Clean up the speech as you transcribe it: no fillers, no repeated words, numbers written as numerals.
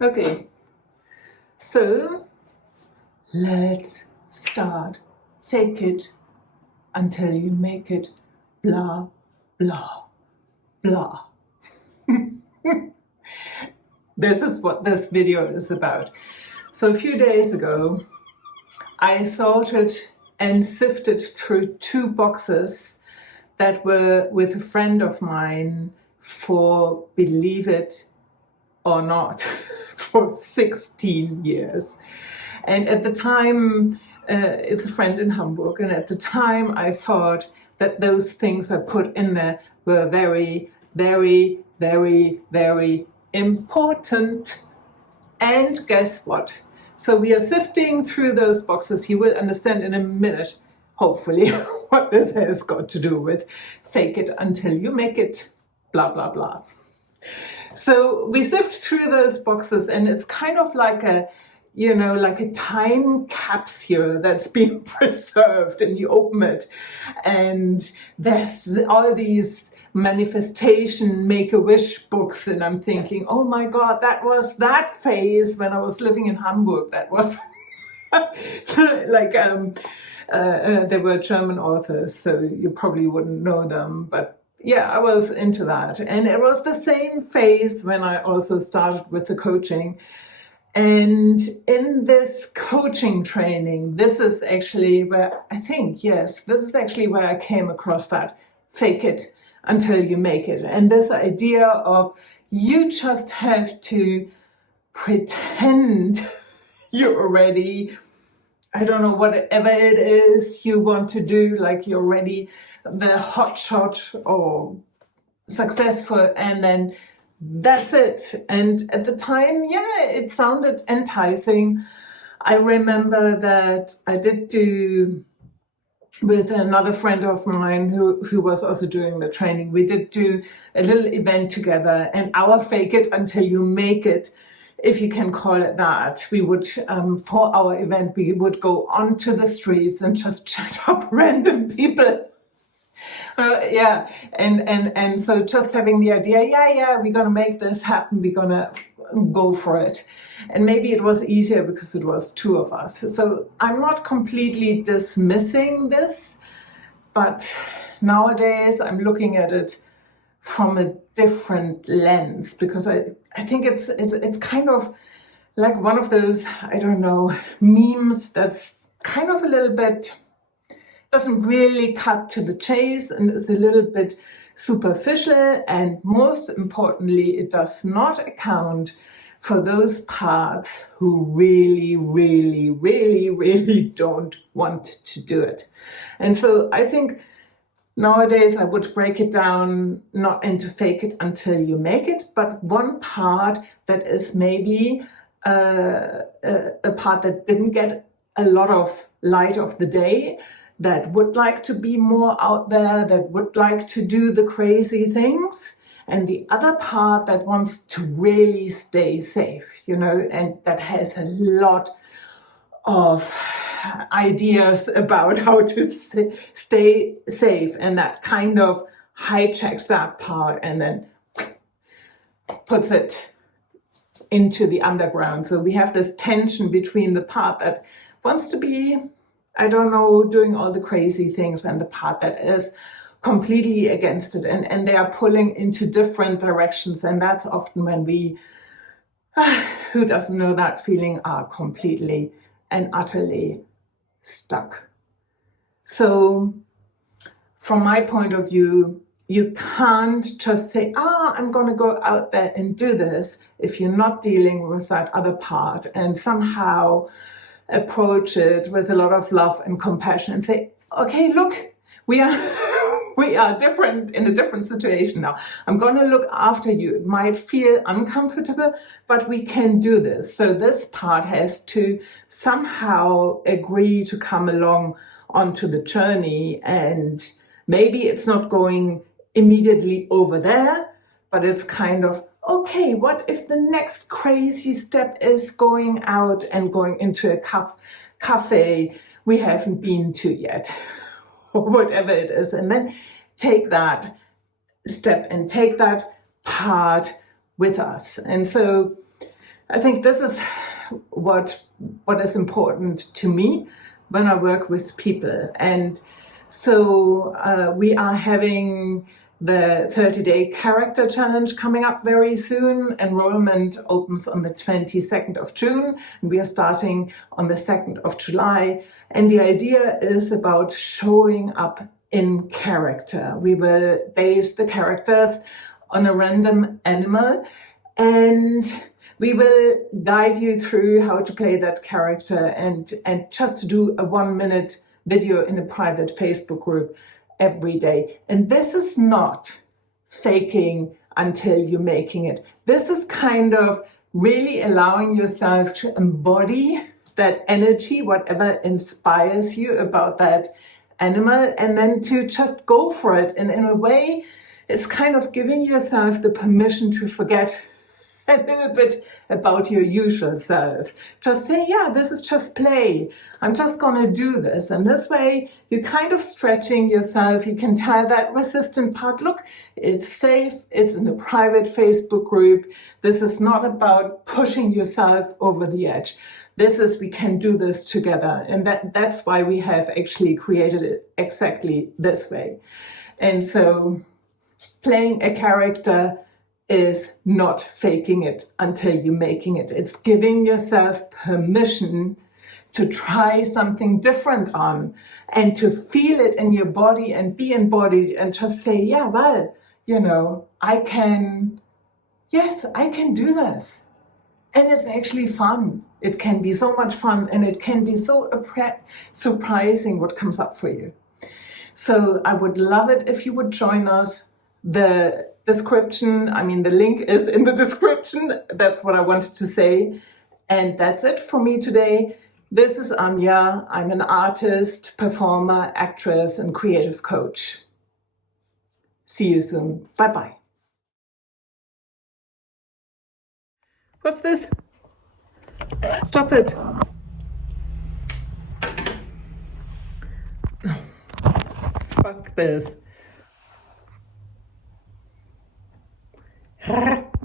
Okay, so let's start. Fake it until you make it. Blah, blah, blah. This is what this video is about. So a few days ago, I sorted and sifted through 2 boxes that were with a friend of mine for, believe it or not, for 16 years. And at the time, it's a friend in Hamburg, and at the time I thought that those things I put in there were very, very, very, very important. And guess what? So we are sifting through those boxes. You will understand in a minute, hopefully, what this has got to do with fake it until you make it, blah, blah, blah. So we sift through those boxes, and it's kind of like a, like a time capsule that's being preserved, and you open it and there's all these manifestation Make-A-Wish books, and I'm thinking, oh my God, that was that phase when I was living in Hamburg. That was like they were German authors, so you probably wouldn't know them, but yeah, I was into that. And it was the same phase when I also started with the coaching. And in this coaching training, this is actually where I think, yes, this is actually where I came across that fake it until you make it. And this idea of you just have to pretend you're already, I don't know, whatever it is you want to do, like you're already the hot shot or successful, and then that's it. And at the time, yeah, it sounded enticing. I remember that I did do, with another friend of mine who was also doing the training, we did do a little event together, and our fake it until you make it, if you can call it that, we would, for our event, we would go onto the streets and just chat up random people. Yeah, and so just having the idea, yeah, we're gonna make this happen, we're gonna go for it. And maybe it was easier because it was 2 of us. So I'm not completely dismissing this, but nowadays I'm looking at it from a different lens, because I think it's kind of like one of those, I don't know, memes that's kind of a little bit, doesn't really cut to the chase, and is a little bit superficial, and most importantly, it does not account for those parts who really, really, really, really don't want to do it. And so I think nowadays I would break it down not into fake it until you make it, but one part that is maybe a part that didn't get a lot of light of the day, that would like to be more out there, that would like to do the crazy things, and the other part that wants to really stay safe, and that has a lot of ideas about how to stay safe, and that kind of hijacks that part and then puts it into the underground. So we have this tension between the part that wants to be, I don't know, doing all the crazy things, and the part that is completely against it. And they are pulling into different directions. And that's often when we, who doesn't know that feeling, are completely and utterly stuck. So from my point of view, you can't just say, I'm going to go out there and do this, if you're not dealing with that other part, and somehow approach it with a lot of love and compassion and say, okay, look, we are different, in a different situation now. I'm going to look after you. It might feel uncomfortable, but we can do this. So this part has to somehow agree to come along onto the journey, and maybe it's not going immediately over there, but it's kind of, okay, what if the next crazy step is going out and going into a cafe we haven't been to yet, or whatever it is, and then take that step and take that part with us. And so I think this is what is important to me when I work with people. And so we are having the 30-day character challenge coming up very soon. Enrollment opens on the 22nd of June, and we are starting on the 2nd of July. And the idea is about showing up in character. We will base the characters on a random animal, and we will guide you through how to play that character and just do a 1-minute video in a private Facebook group every day. And this is not faking until you're making it. This is kind of really allowing yourself to embody that energy, whatever inspires you about that animal, and then to just go for it. And in a way, it's kind of giving yourself the permission to forget a little bit about your usual self. Just say, yeah, this is just play. I'm just going to do this. And this way, you're kind of stretching yourself. You can tell that resistant part, look, it's safe. It's in a private Facebook group. This is not about pushing yourself over the edge. This is, we can do this together. And that's why we have actually created it exactly this way. And so playing a character is not faking it until you're making it. It's giving yourself permission to try something different on and to feel it in your body and be embodied and just say, yeah, well, I can do this. And it's actually fun. It can be so much fun, and it can be so surprising what comes up for you. So I would love it if you would join us. The link is in the description. That's what I wanted to say. And that's it for me today. This is Anja. I'm an artist, performer, actress, and creative coach. See you soon. Bye-bye. What's this? Stop it. Fuck this.